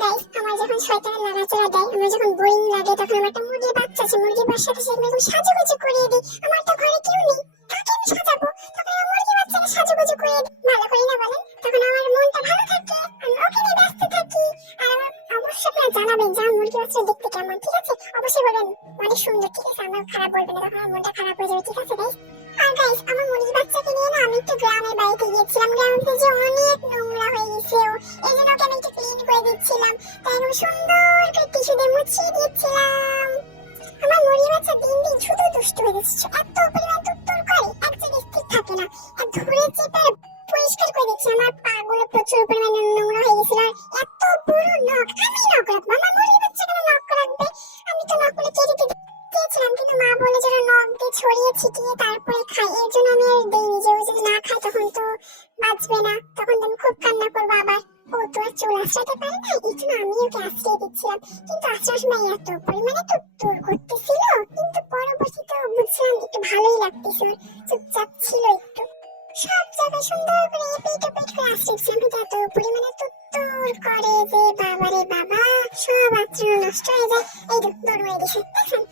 Guys আমার যখন শয়তানের লড়াচড়া দেয়, আমার যখন বোরিং লাগে, তখন আমার একটা মুরগির বাচ্চা আছে, মুরগির বাচ্চাটা সেরকম এরকম সাজুগুজু করিয়ে দিই। আমার তো ঘরে কেউ নেই, কাকে আমি সাজাবো? তখন আমার মুরগির বাচ্চাকে সাজুগুজু করিয়ে দিই। ভালো করি না বলেন? তখন আমার মনটা ভালো থাকে, আমি ওকে নিয়ে ব্যস্ত থাকি। আর আমার অবশ্যই আপনারা জানাবেন যে আমার মুরগির বাচ্চাটা দেখতে কেমন, ঠিক আছে? অবশ্যই বলবেন অনেক সুন্দর, ঠিক আছে? আমার খারাপ বলবেন না, তখন আমার মনটা খারাপ হয়ে যাবে, ঠিক আছে গাইস? আর গাইস আমার মুরগির বাচ্চাকে নিয়ে না আমি একটু গ্রামের বাড়িতে গিয়েছিলাম। গ্রামের যে অনেক নোংরা হয়ে গেছে, এই জন্য ওকে আমি একটু ক্লিন করে দিচ্ছিলাম, তাই আমি সুন্দর করে টিস্যু দিয়ে মুছিয়ে দিচ্ছিলাম। আমার মুরগির বাচ্চা দিন দিন শুধু দুষ্ট হয়ে যাচ্ছে, এত পরিমাণ তুত্তুর করে, এক জায়গায় স্থির থাকে না। আর ধরে চেপে পরিষ্কার করে দিচ্ছি। আমার পাগুলো প্রচুর পরিমাণে নোংরা হয়ে গেছিল। আর এত বড় নখ, আমি নখ রাখবো? আমার মুরগির বাচ্চা কেন নখ রাখবে? আমি তো নখগুলো কেটে দিতে চেয়েছিলাম, কিন্তু মা বলে যেন নখ দিয়ে ছড়িয়ে ছিটিয়ে তারপরে খাই, এর জন্য আমি আর দেইনি। যে ও যদি না খায় তখন তো বাঁচবে না, তখন তো আমি খুব কান্না করবো আবার। ও তো আর চুল আশ্রাতে পারে না, এই জন্য আমি ওকে আশ্রয় দিচ্ছিলাম। কিন্তু আশ্রয় সময় এত পরিমাণে তুত্তুর করতেছিল, কিন্তু পরবর্তীতে বুঝলাম একটু ভালোই লাগতেছিল, চুপচাপ ছিল একটু। সব জায়গায় সুন্দর করে এপিট ওপিট করে আশ্রয় দিচ্ছিলাম, কিন্তু এত পরিমাণে তুত্তুর করে যে বাবারে বাবা, সব আচরণ নষ্ট হয়ে যায়। এই তো দৌড় হয়ে গেছে, দেখেন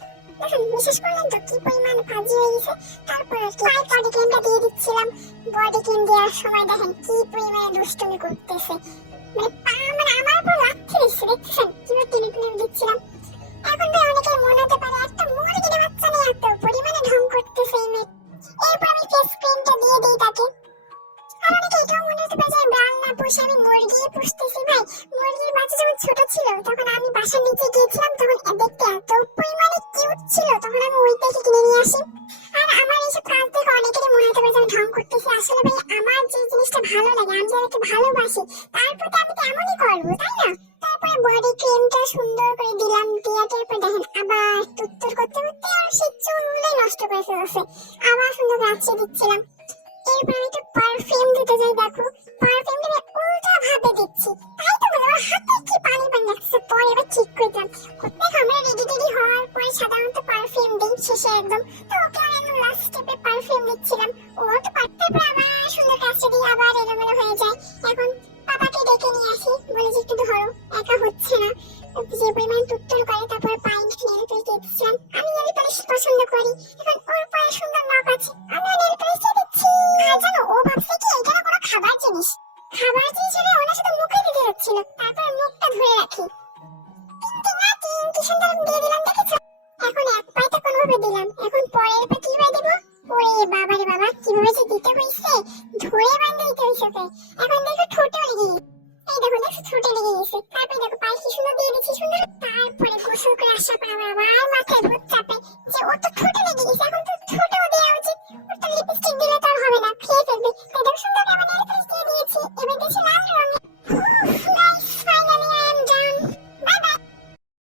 দেখেন, বিশেষ করলেন তো কি পরিমাণ ফাজি হয়ে গেছে। তারপর আর কি বডি ক্রিমটা দিয়ে দিচ্ছিলাম। বডি ক্রিম দেওয়ার সময় দেখেন কি পরিমাণে দুষ্টুমি করতেছে, মানে আমার উপর লাথি দিচ্ছে, দেখতেছেন কিভাবে টেনে টেনে দিচ্ছিলাম। এখন ভাই অনেকের মনে হতে পারে একটা মুরগির বাচ্চা নিয়ে এত পরিমাণে ঢং করতেছে এই মেয়ে। এরপর আমি ফেস ক্রিমটা দিয়ে দিই তাকে। আর অনেকে এটাও মনে হতে পারে যে ব্রাল না পুষে আমি মুরগি পুষতেছি। ভাই মুরগির বাচ্চা যখন ছোট ছিল তখন আমি বাসার নিচে গিয়েছিলাম, তখন দেখতে এত পরিমাণে কিউট ছিল, তখন আমি ওইটাকে কিনে নিয়ে আসি। আর আমার এইসব কাজ দেখে অনেকেরই মনে হতে পারে যে আমি ঢং করতেছি। আসলে ভাই আমার যে জিনিসটা ভালো লাগে, আমি যাদেরকে ভালোবাসি তার প্রতি আমি তো এমনই করবো, তাই না? তারপরে বডি ক্রিমটা সুন্দর করে দিলাম, দিয়ে তারপর দেখেন আবার তুত্তুর করতে করতে আর সেই চুলগুলোই নষ্ট করে ফেলছে। আবার সুন্দর করে আঁচিয়ে দিচ্ছিলাম। এরপর আমি একটু পারফিউম দিতে যাই, দেখো পারফিউমটা আমি উল্টা ভাবে দিচ্ছি, তাই তো বলে আমার হাতে কি পানি পানি লাগছে। পরে এবার ঠিক করে দিলাম। দেখো আমরা রেডি টেডি হওয়ার পরে সাধারণত পারফিউম দিই শেষে একদম, তো ওকে আমি একদম লাস্ট স্টেপে পারফিউম দিচ্ছিলাম। ও তো তারপর আবার সুন্দর কাজটা দিয়ে আবার এলোমেলো হয়ে যায়। এখন পাপাকে ডেকে নিয়ে আসি, বলে যে একটু ধরো, একা হচ্ছে না, যে পরিমাণ তুত্তুর করে। তারপর পাইন্ট নেল পেস্ট দিচ্ছিলাম। আমি নেল পালিশ পছন্দ করি, এখন ওর পায়ে সুন্দর নখ আছে, আমি নেল পালিশ দিচ্ছি। আর জানো ও ভাবছে কি এটা না কোনো খাবার জিনিস, খাবার জিনিস হলে ওনার সাথে মুখে দিতে যাচ্ছিল। তারপর মুখটা ধরে রাখি, কি সুন্দর আমি দিয়ে দিলাম, দেখেছো? এখন এক পায়টা কোনোভাবে দিলাম, এখন পরের পা কিভাবে দেবো? ওরে বাবা রে বাবা, কিভাবে যে দিতে হয়েছে, ধরে বাঁধতে দিতে হয়েছে ওকে। এখন দেখো ঠোঁটেও লেগে গেছে, এই দেখো দেখো ঠোঁটে লেগে গেছে। তারপরে দেখো পায়ে কি সুন্দর দিয়ে দিচ্ছি সুন্দর। তারপরে গোসল করে আসার পর আমার মাথায় ভূত চাপে যে ও তো ঠোঁটে লেগে গেছে, এখন তো ঠোঁটেও দেওয়া উচিত। ওর তো লিপস্টিক দিলে